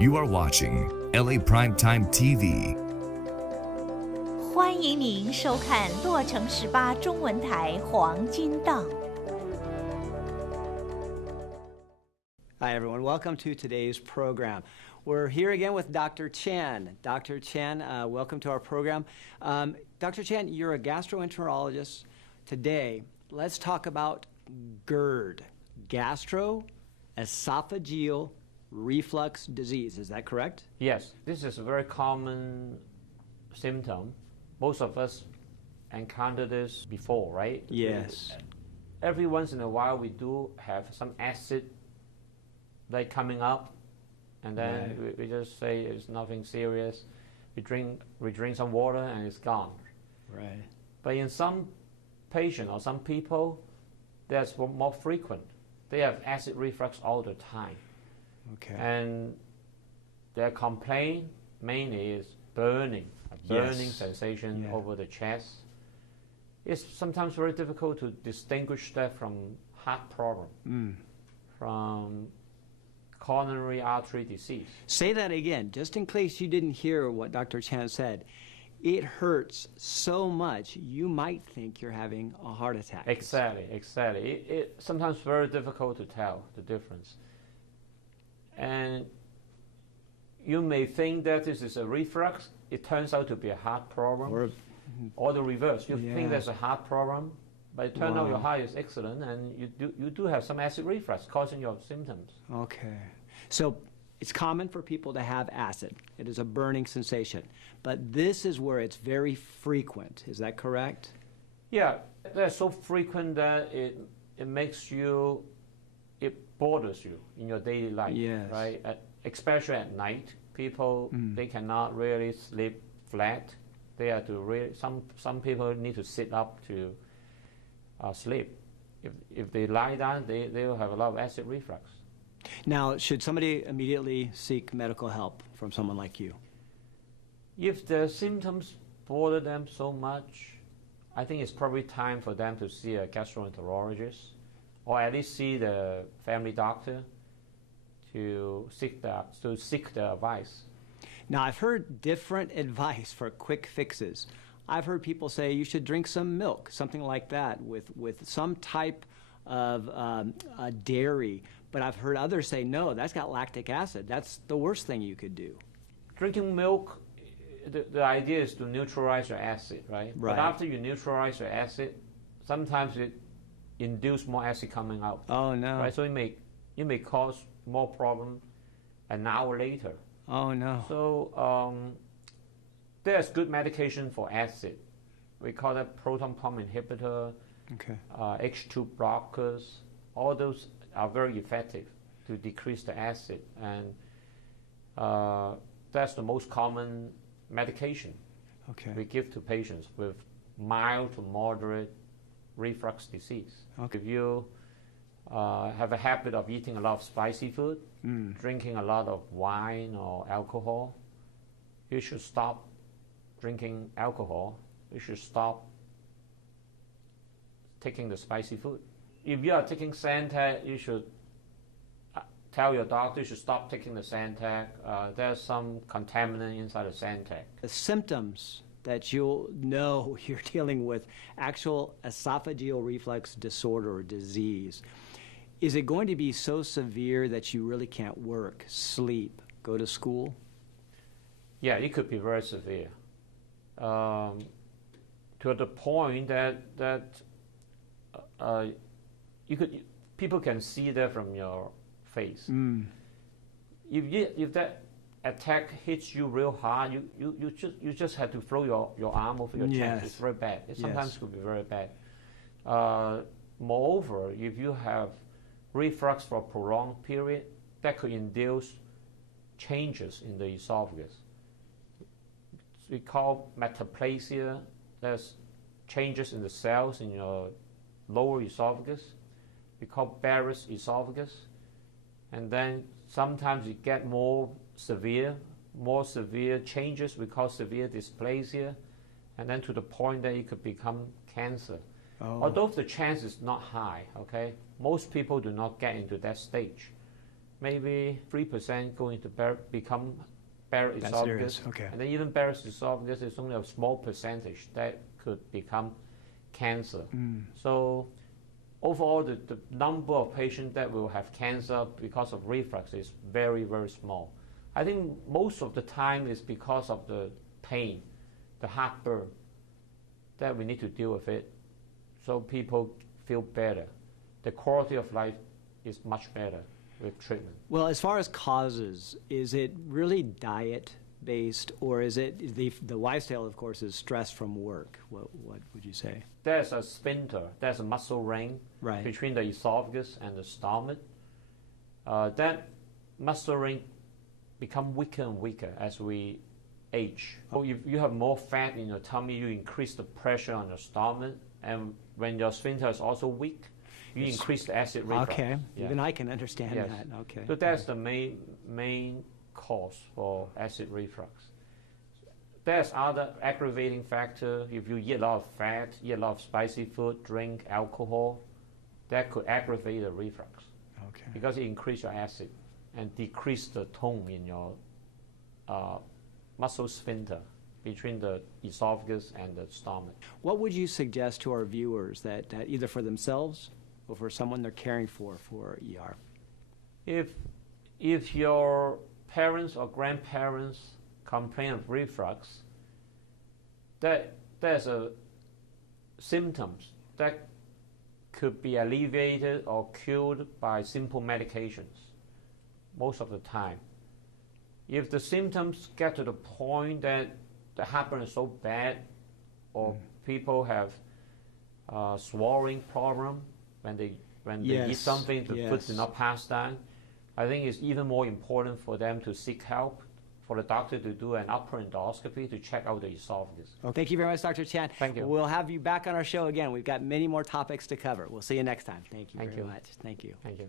You are watching LA Primetime TV. 欢迎您收看洛城18中文台黄金档。Hi, everyone. Welcome to today's program. We're here again with Dr. Chen. Dr. Chen, welcome to our program. Dr. Chen, you're a gastroenterologist. Today, let's talk about GERD, Esophageal Reflux disease. Is that correct? Yes, this is a very common symptom. Most of us encountered this before, right? Yes. Every once in a while, we do have some acid like coming up, and then we just say it's nothing serious. We drink some water and it's gone. Right. But in some patients or some people, that's more frequent. They have acid reflux all the time. Okay. And their complaint mainly is burning, a burning sensation over the chest. It's sometimes very difficult to distinguish that from heart problem, from coronary artery disease. Say that again, just in case you didn't hear what Dr. Chan said. It hurts so much, you might think you're having a heart attack. Exactly. It's sometimes very difficult to tell the difference. And you may think that this is a reflux. It turns out to be a heart problem. Or the reverse. You think there's a heart problem, but it turns out your heart is excellent, and you do have some acid reflux causing your symptoms. Okay. So it's common for people to have acid. It is a burning sensation. But this is where it's very frequent. Is that correct? Yeah. They're so frequent that it bothers you in your daily life, right? Especially at night, people they cannot really sleep flat. They have to some people need to sit up to sleep. If they lie down, they will have a lot of acid reflux. Now, should somebody immediately seek medical help from someone like you? If the symptoms bother them so much, I think it's probably time for them to see a gastroenterologist, or at least see the family doctor to seek the advice. Now, I've heard different advice for quick fixes. I've heard people say you should drink some milk, something like that, with some type of dairy. But I've heard others say, no, that's got lactic acid. That's the worst thing you could do. Drinking milk, the idea is to neutralize your acid, right? But after you neutralize your acid, sometimes it induce more acid coming out. Oh, no. Right? So it may cause more problem an hour later. Oh, no. So there's good medication for acid. We call that proton pump inhibitor, H2 blockers. All those are very effective to decrease the acid. And that's the most common medication we give to patients with mild to moderate reflux disease. If you have a habit of eating a lot of spicy food, drinking a lot of wine or alcohol, you should stop drinking alcohol. You should stop taking the spicy food. If you are taking Santac, you should tell your doctor you should stop taking the Santac. There's some contaminant inside the Santac. The symptoms that you'll know you're dealing with actual esophageal reflux disorder or disease. Is it going to be so severe that you really can't work, sleep, go to school? Yeah, it could be very severe. To the point that people can see that from your face. If that attack hits you real hard, you just have to throw your arm over your chest. It's very bad. It sometimes could be very bad. Moreover, if you have reflux for a prolonged period, that could induce changes in the esophagus. We call metaplasia. There's changes in the cells in your lower esophagus. We call Barrett's esophagus. And then sometimes you get more severe changes. We call severe dysplasia. And then to the point that it could become cancer. Although the chance is not high, most people do not get into that stage. maybe 3% going to become Barrett's That's esophagus. serious, okay. And then even Barrett's esophagus is only a small percentage that could become cancer. So overall, the number of patients that will have cancer because of reflux is very, very small. I think most of the time is because of the pain, the heartburn, that we need to deal with it so people feel better. The quality of life is much better with treatment. Well, as far as causes, is it really diet-based, or is it the wives' tale, of course, is stress from work? What would you say? There's a sphincter, there's a muscle ring between the esophagus and the stomach. That muscle ring become weaker and weaker as we age. So if you have more fat in your tummy, you increase the pressure on your stomach, and when your sphincter is also weak, you increase the acid reflux. Okay, Yeah. even I can understand that. Okay. So that's the main cause for acid reflux. There's other aggravating factor. If you eat a lot of fat, eat a lot of spicy food, drink alcohol, that could aggravate the reflux. Okay. Because it increase your acid and decrease the tone in your muscle sphincter between the esophagus and the stomach. What would you suggest to our viewers that either for themselves or for someone they're caring for ER? If your parents or grandparents complain of reflux, there's a symptoms that could be alleviated or cured by simple medications most of the time. If the symptoms get to the point that the heartburn is so bad, or people have swallowing problem when they eat something, the food did not pass down, I think it's even more important for them to seek help, for the doctor to do an upper endoscopy to check out the esophagus. Well, thank you very much, Dr. Chan. Thank you. We'll have you back on our show again. We've got many more topics to cover. We'll see you next time. Thank you very much. Thank you. Thank you.